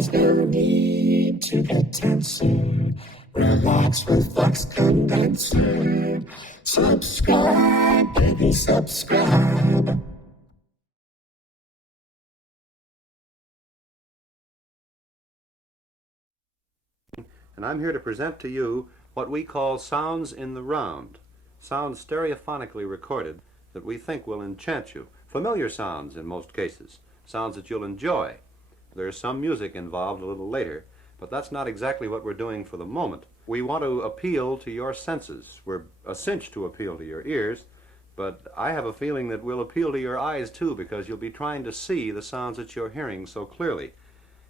There's no need to get tenser. Relax with Flux Condenser. Subscribe, baby, subscribe. And I'm here to present to you what we call sounds in the round, sounds stereophonically recorded that we think will enchant you, familiar sounds in most cases, sounds that you'll enjoy. There's some music involved a little later, but that's not exactly what we're doing for the moment. We want to appeal to your senses. We're a cinch to appeal to your ears, but I have a feeling that we'll appeal to your eyes too, because you'll be trying to see the sounds that you're hearing so clearly.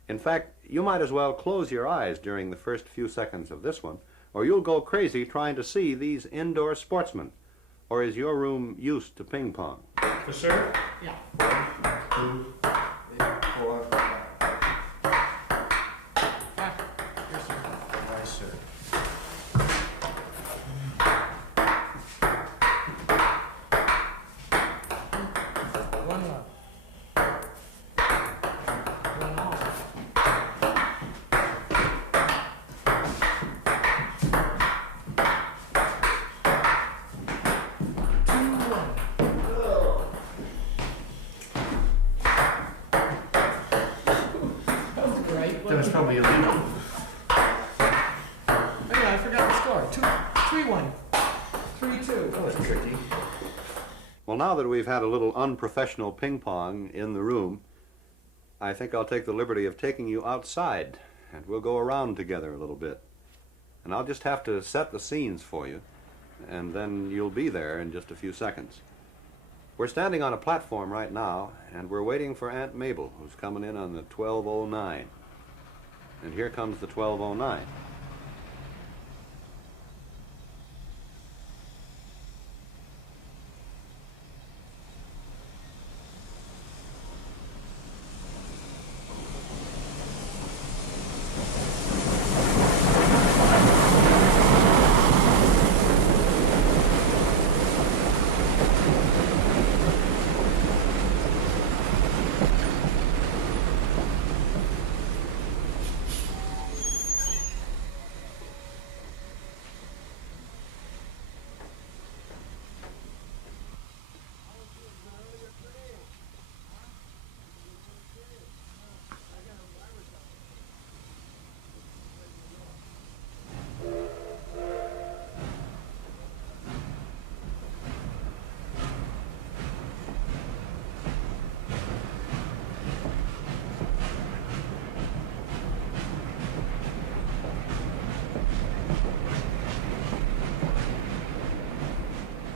In fact, you might as well close your eyes during the first few seconds of this one, or you'll go crazy trying to see these indoor sportsmen. Or is your room used to ping pong? For sure? Yeah. 1, 2, 3, 4, 5. Here's some. Nice, sir. One left. One off. That was great. That was probably illegal. Oh yeah, I forgot the score. 3-1. 3-2. That was tricky. Well, now that we've had a little unprofessional ping pong in the room, I think I'll take the liberty of taking you outside, and we'll go around together a little bit. And I'll just have to set the scenes for you, and then you'll be there in just a few seconds. We're standing on a platform right now, and we're waiting for Aunt Mabel, who's coming in on the 1209. And here comes the 1209.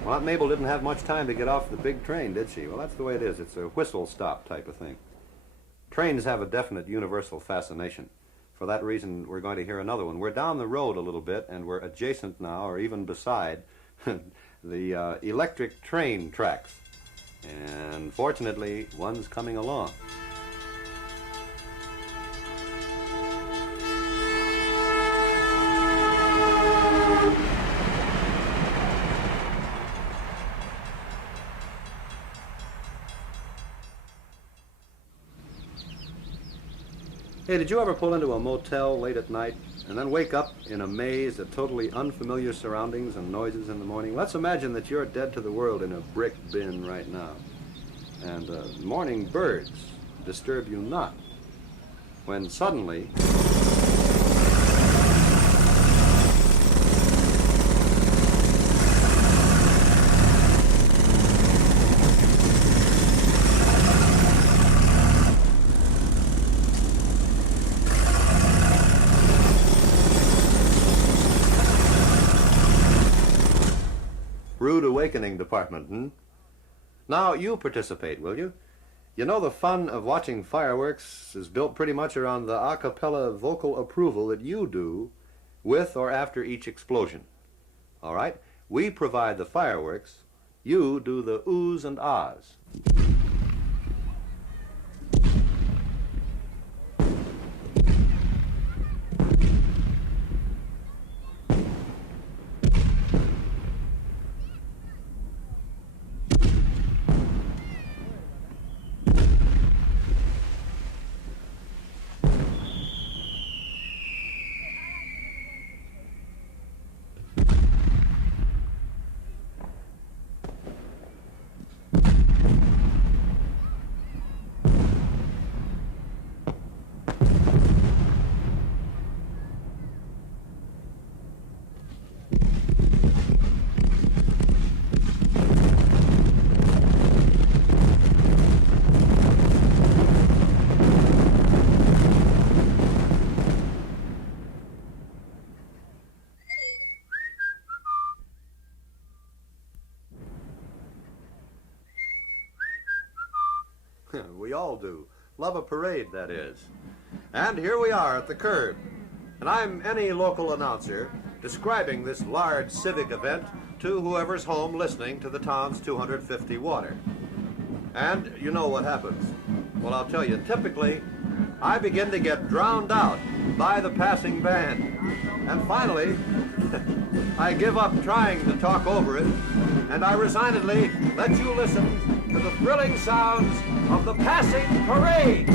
Well, Aunt Mabel didn't have much time to get off the big train, did she? Well, that's the way it is. It's a whistle stop type of thing. Trains have a definite universal fascination. For that reason, we're going to hear another one. We're down the road a little bit, and we're adjacent now, or even beside, the electric train tracks. And fortunately, one's coming along. Hey, did you ever pull into a motel late at night and then wake up in a maze of totally unfamiliar surroundings and noises in the morning? Let's imagine that you're dead to the world in a brick bin right now, and morning birds disturb you not, when suddenly Rude Awakening Department, Now, you participate, will you? You know the fun of watching fireworks is built pretty much around the a cappella vocal approval that you do with or after each explosion. All right? We provide the fireworks. You do the oohs and ahs. all do. Love a parade, that is. And here we are at the curb. And I'm any local announcer describing this large civic event to whoever's home listening to the town's 250 water. And you know what happens. Well, I'll tell you, typically, I begin to get drowned out by the passing band. And finally, I give up trying to talk over it, and I resignedly let you listen to the thrilling sounds of the passing parade.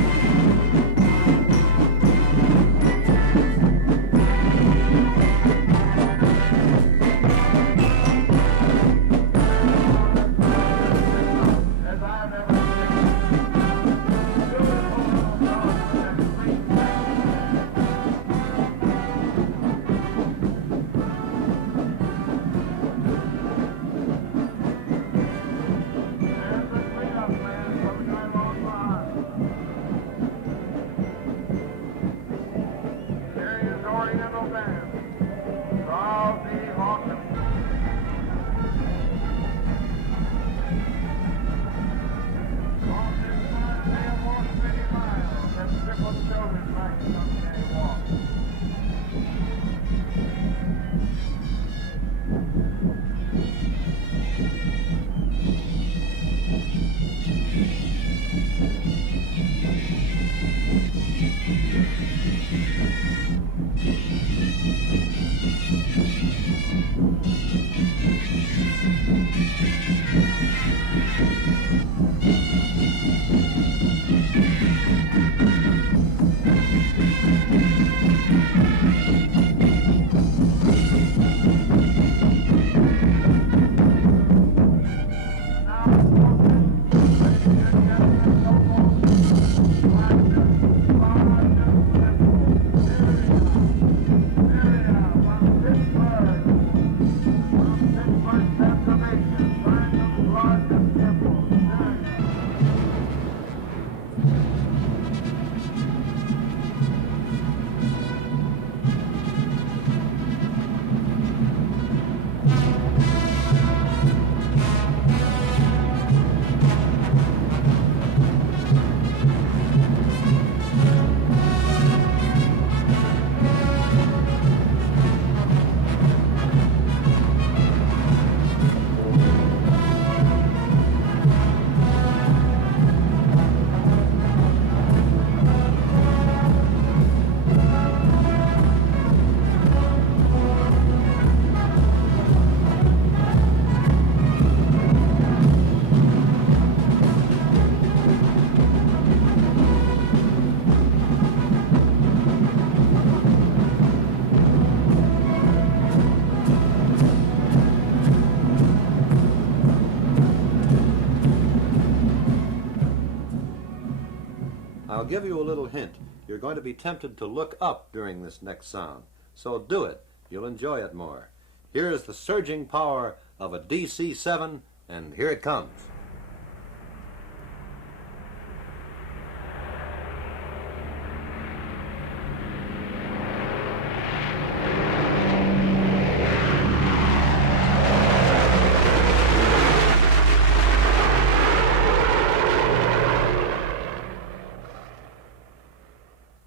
I'll give you a little hint. You're going to be tempted to look up during this next sound. So do it. You'll enjoy it more. Here is the surging power of a DC-7, and here it comes.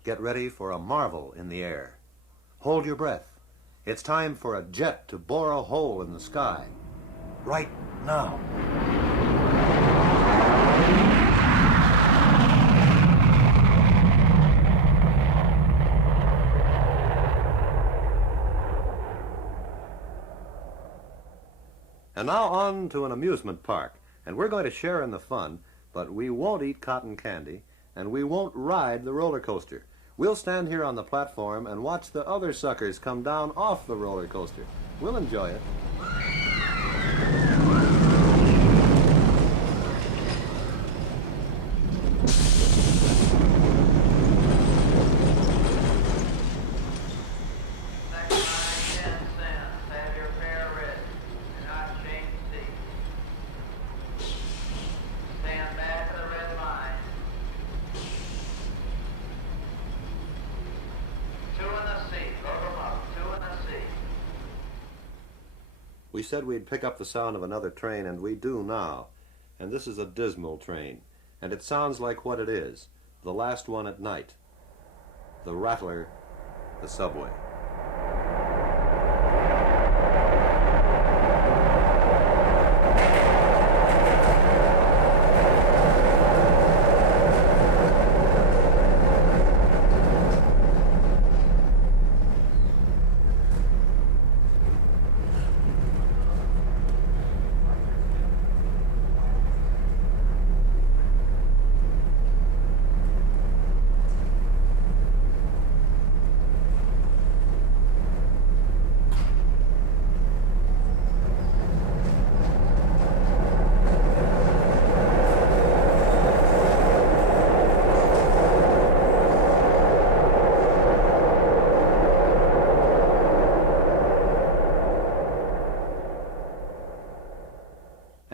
Get ready for a marvel in the air. Hold your breath. It's time for a jet to bore a hole in the sky. Right now. And now on to an amusement park. And we're going to share in the fun, but we won't eat cotton candy, and we won't ride the roller coaster. We'll stand here on the platform and watch the other suckers come down off the roller coaster. We'll enjoy it. We said we'd pick up the sound of another train, and we do now. And this is a dismal train. and it sounds like what it is, the last one at night, the rattler, the subway.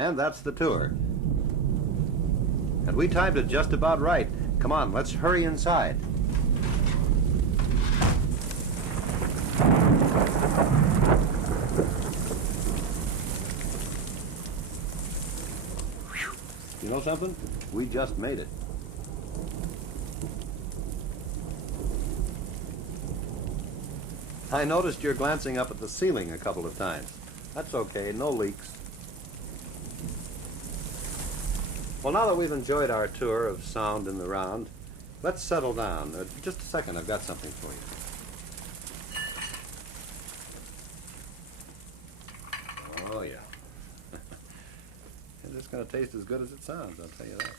And that's the tour. And we timed it just about right. Come on, let's hurry inside. Whew. You know something? We just made it. I noticed you're glancing up at the ceiling a couple of times. That's okay, no leaks. Well, now that we've enjoyed our tour of sound in the round, let's settle down. Just a second, I've got something for you. Oh, yeah. It's going to taste as good as it sounds, I'll tell you that.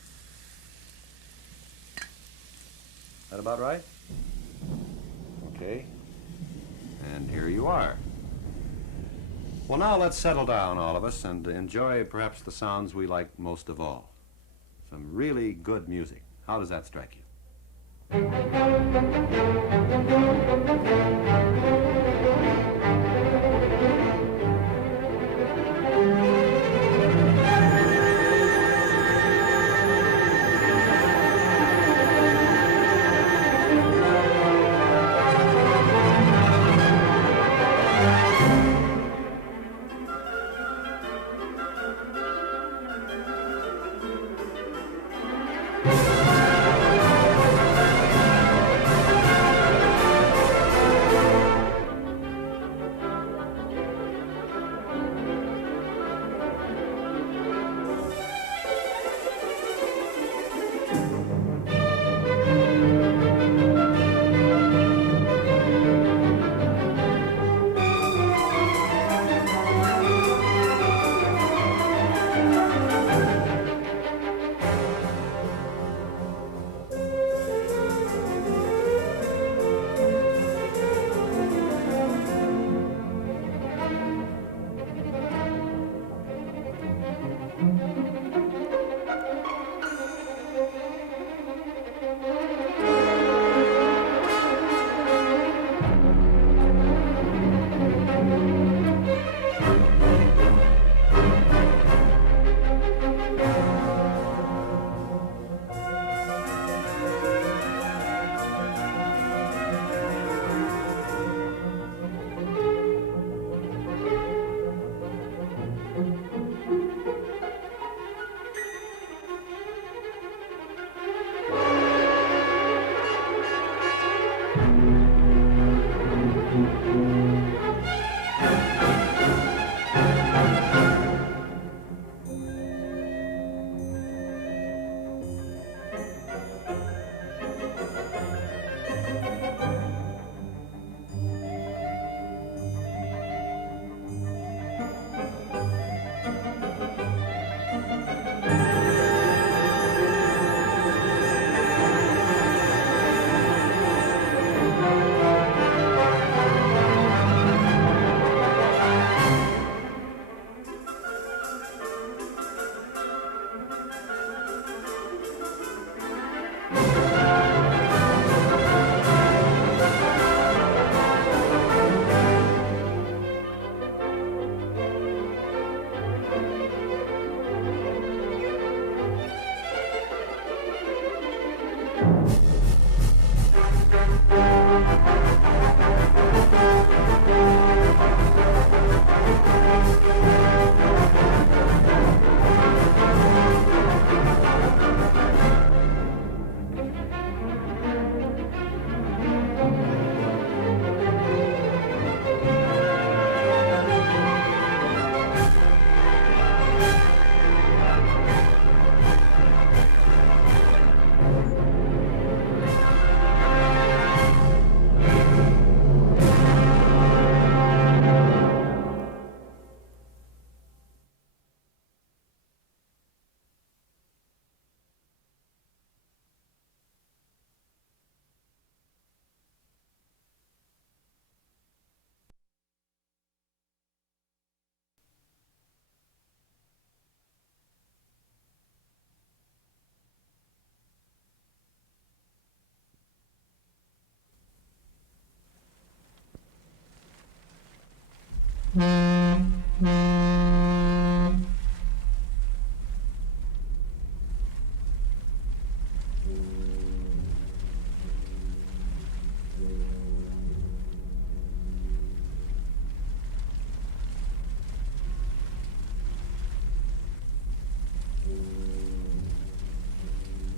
That about right? Okay. And here you are. Well, now let's settle down, all of us, and enjoy perhaps the sounds we like most of all. Some really good music. How does that strike you?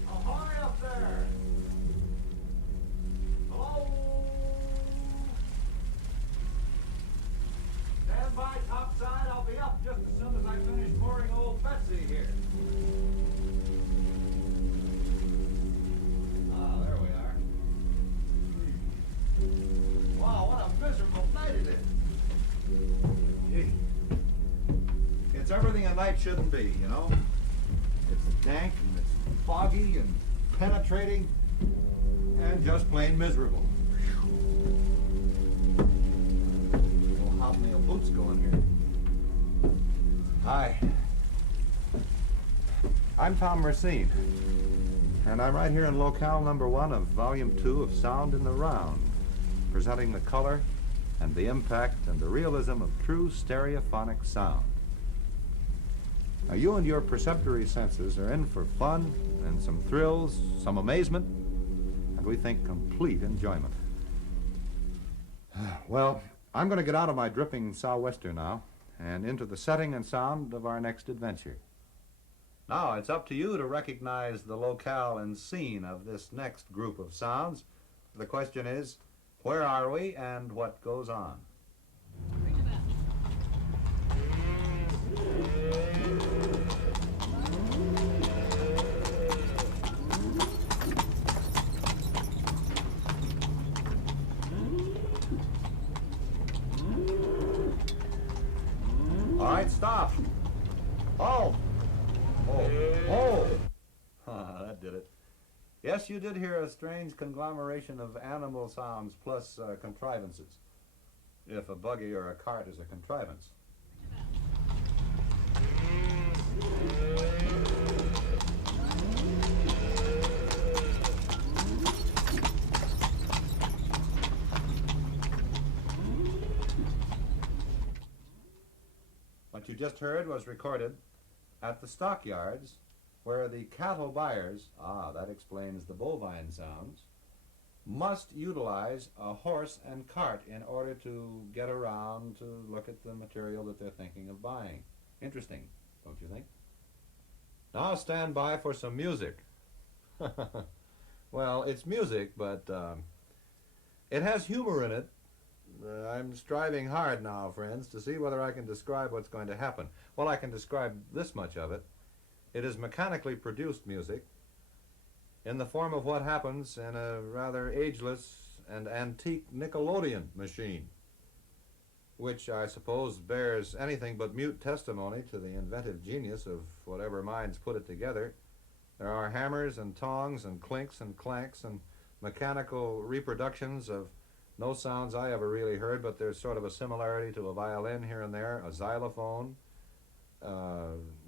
Ahoy up there! Hello? Stand by topside. I'll be up just as soon as I finish mooring old Betsy here. Ah, there we are. Wow, what a miserable night it is. Gee. It's everything a night shouldn't be, you know? It's dank and it's foggy and penetrating and just plain miserable. Little hobnail boots going here. Hi. I'm Tom Mercein, and I'm right here in locale number 1 of Volume 2 of Sound in the Round, presenting the color and the impact and the realism of true stereophonic sound. Now, you and your perceptory senses are in for fun and some thrills, some amazement, and we think complete enjoyment. Well, I'm going to get out of my dripping sou'wester now and into the setting and sound of our next adventure. Now, it's up to you to recognize the locale and scene of this next group of sounds. The question is, where are we and what goes on? All right, stop. Oh. Oh. That did it. Yes, you did hear a strange conglomeration of animal sounds plus contrivances. If a buggy or a cart is a contrivance. What you just heard was recorded at the stockyards where the cattle buyers, that explains the bovine sounds, must utilize a horse and cart in order to get around to look at the material that they're thinking of buying. Interesting, don't you think? Now stand by for some music. Well, it's music, but it has humor in it. I'm striving hard now, friends, to see whether I can describe what's going to happen. Well, I can describe this much of it. It is mechanically produced music in the form of what happens in a rather ageless and antique Nickelodeon machine, which I suppose bears anything but mute testimony to the inventive genius of whatever minds put it together. There are hammers and tongs and clinks and clanks and mechanical reproductions of no sounds I ever really heard, but there's sort of a similarity to a violin here and there, a xylophone.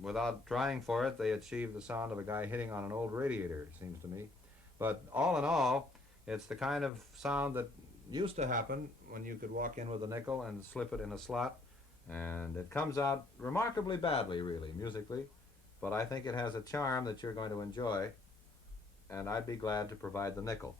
Without trying for it, they achieve the sound of a guy hitting on an old radiator, it seems to me. But all in all, it's the kind of sound that used to happen when you could walk in with a nickel and slip it in a slot, and it comes out remarkably badly, really, musically, but I think it has a charm that you're going to enjoy, and I'd be glad to provide the nickel.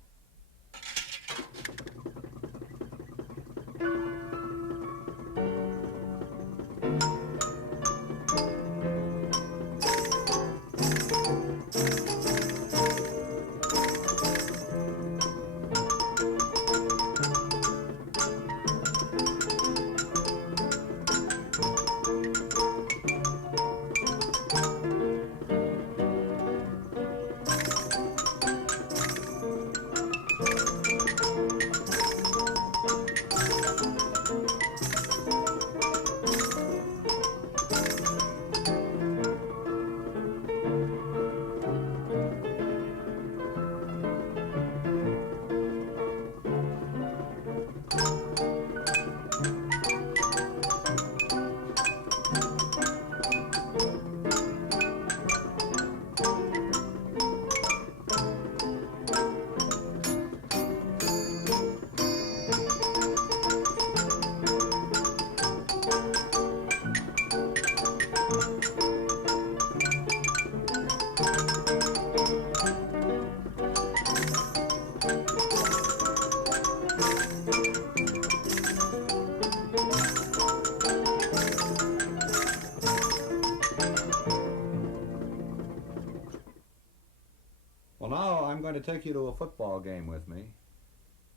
Well, now I'm going to take you to a football game with me,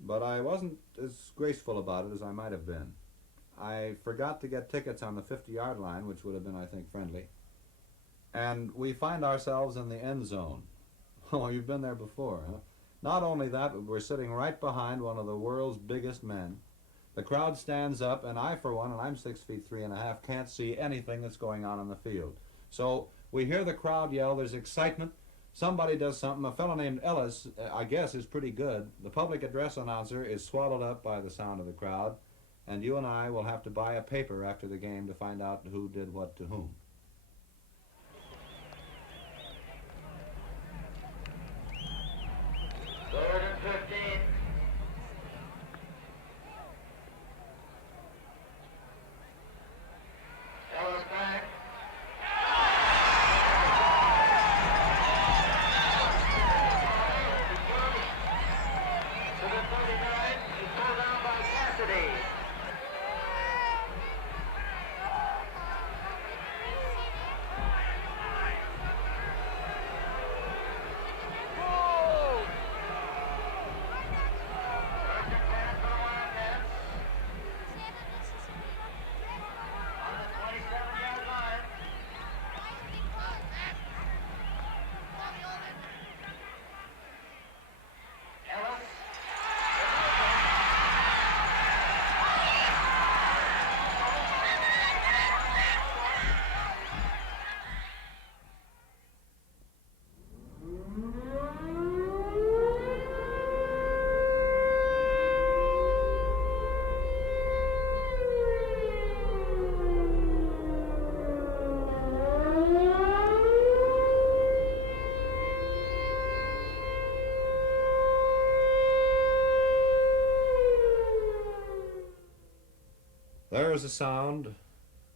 but I wasn't as graceful about it as I might have been. I forgot to get tickets on the 50-yard line, which would have been, I think, friendly. And we find ourselves in the end zone. Oh, you've been there before, huh? Not only that, but we're sitting right behind one of the world's biggest men. The crowd stands up, and I, for one, and I'm 6 feet 3.5, can't see anything that's going on in the field. So we hear the crowd yell, there's excitement. Somebody does something. A fellow named Ellis, I guess, is pretty good. The public address announcer is swallowed up by the sound of the crowd, and you and I will have to buy a paper after the game to find out who did what to whom. Third and 15. Ellis back. To the 39. He's pulled down by Cassidy. There is a sound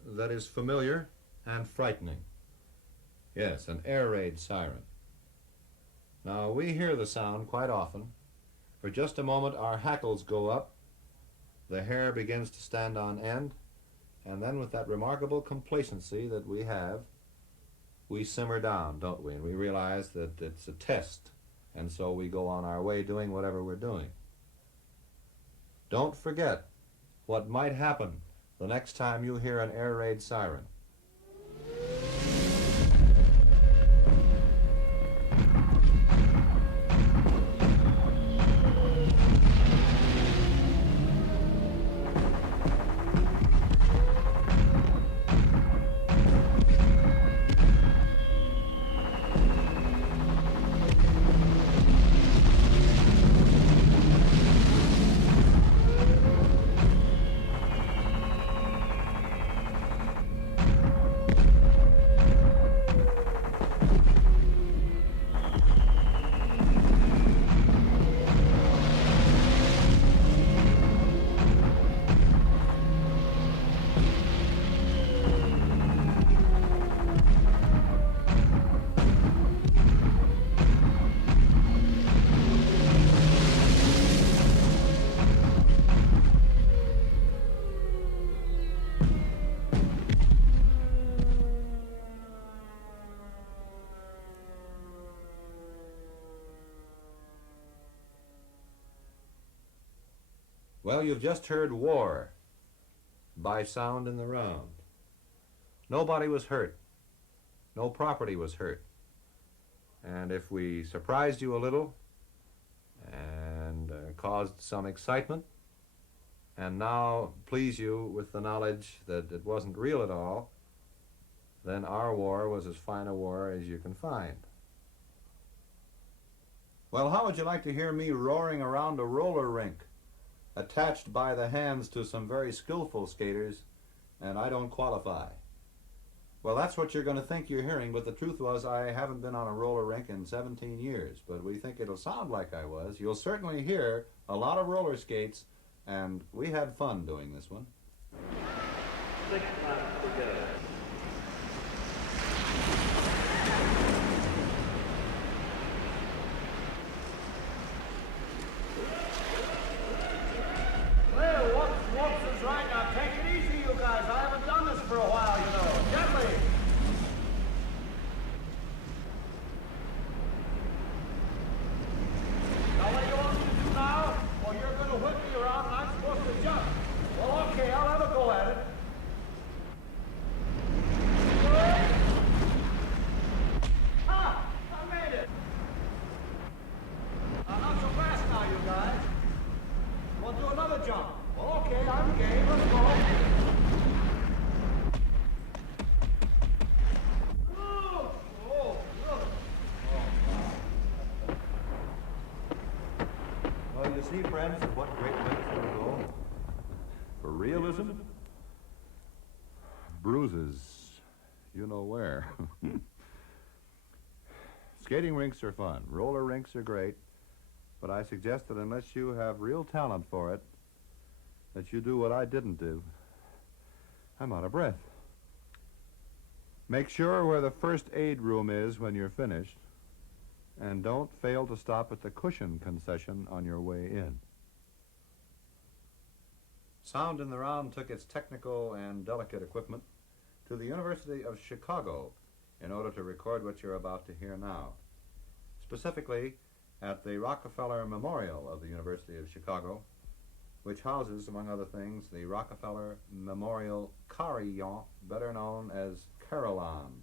that is familiar and frightening. Yes, an air raid siren. Now, we hear the sound quite often. For just a moment, our hackles go up, the hair begins to stand on end, and then with that remarkable complacency that we have, we simmer down, don't we? And we realize that it's a test, and so we go on our way doing whatever we're doing. Don't forget what might happen the next time you hear an air raid siren. Well, you've just heard War by Sound in the Round. Nobody was hurt. No property was hurt. And if we surprised you a little and caused some excitement and now please you with the knowledge that it wasn't real at all, then our war was as fine a war as you can find. Well, how would you like to hear me roaring around a roller rink, attached by the hands to some very skillful skaters, and I don't qualify? Well, that's what you're going to think you're hearing, but the truth was I haven't been on a roller rink in 17 years, but we think it'll sound like I was. You'll certainly hear a lot of roller skates, and we had fun doing this one. 6 laps to go. jump. Okay, I'm game. Let's go. Well, you see, friends, at what great lengths we go for realism. Bruises, you know where. Skating rinks are fun. Roller rinks are great. But I suggest that unless you have real talent for it, that you do what I didn't do. I'm out of breath. Make sure where the first aid room is when you're finished, and don't fail to stop at the cushion concession on your way in. Sound in the Round took its technical and delicate equipment to the University of Chicago in order to record what you're about to hear now. Specifically, at the Rockefeller Memorial of the University of Chicago, which houses, among other things, the Rockefeller Memorial Carillon, better known as Carillon,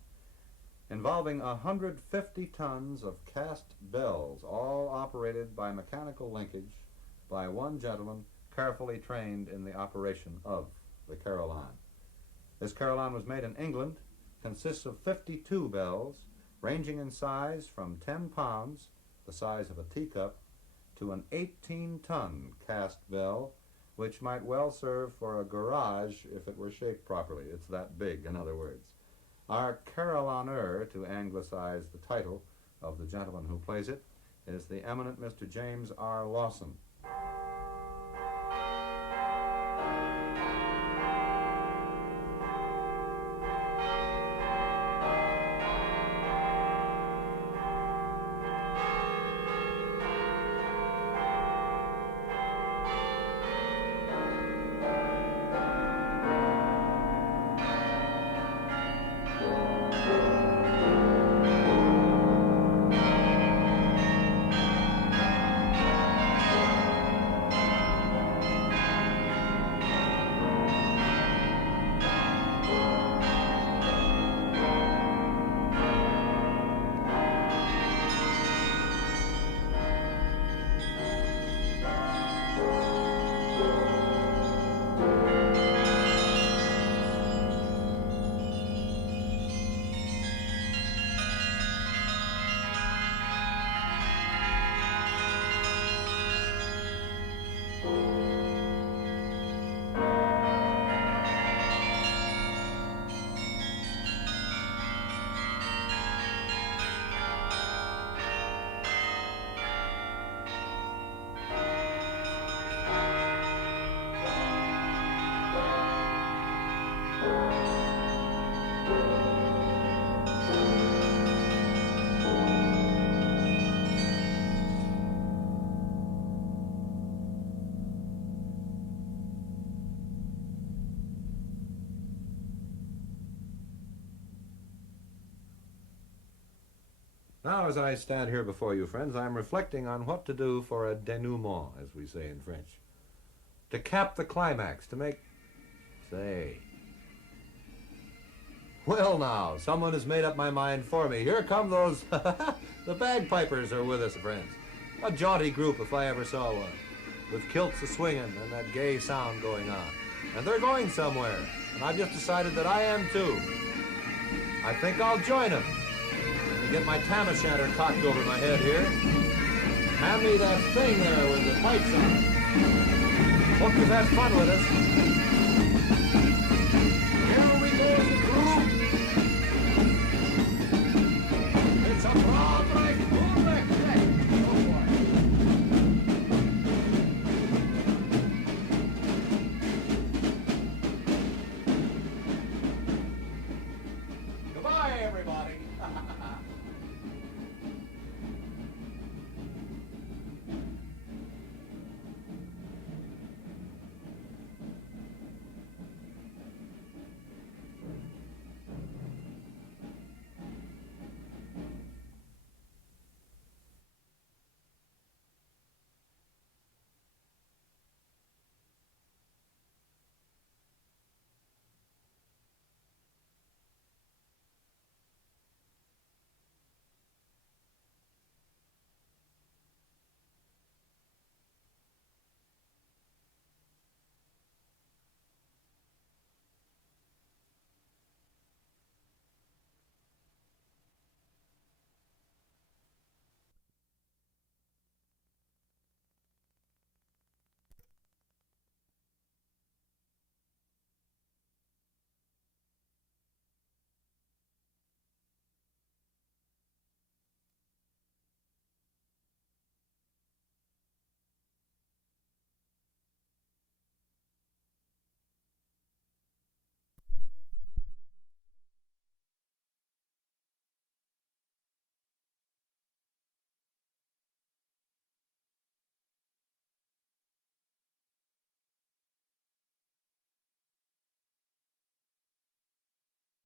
involving 150 tons of cast bells, all operated by mechanical linkage by one gentleman carefully trained in the operation of the carillon. This carillon was made in England, consists of 52 bells, ranging in size from 10 pounds, the size of a teacup, to an 18-ton cast bell, which might well serve for a garage if it were shaped properly. It's that big, in other words. Our carillonneur, to anglicize the title of the gentleman who plays it, is the eminent Mr. James R. Lawson. Now, as I stand here before you, friends, I'm reflecting on what to do for a denouement, as we say in French. To cap the climax, to make... Say... Well now, someone has made up my mind for me. Here come those... the bagpipers are with us, friends. A jaunty group, if I ever saw one. With kilts a-swinging and that gay sound going on. And they're going somewhere, and I've just decided that I am too. I think I'll join them. Get my tam o'shanter cocked over my head here. Hand me that thing there with the pipes on it. Hope you've had fun with us.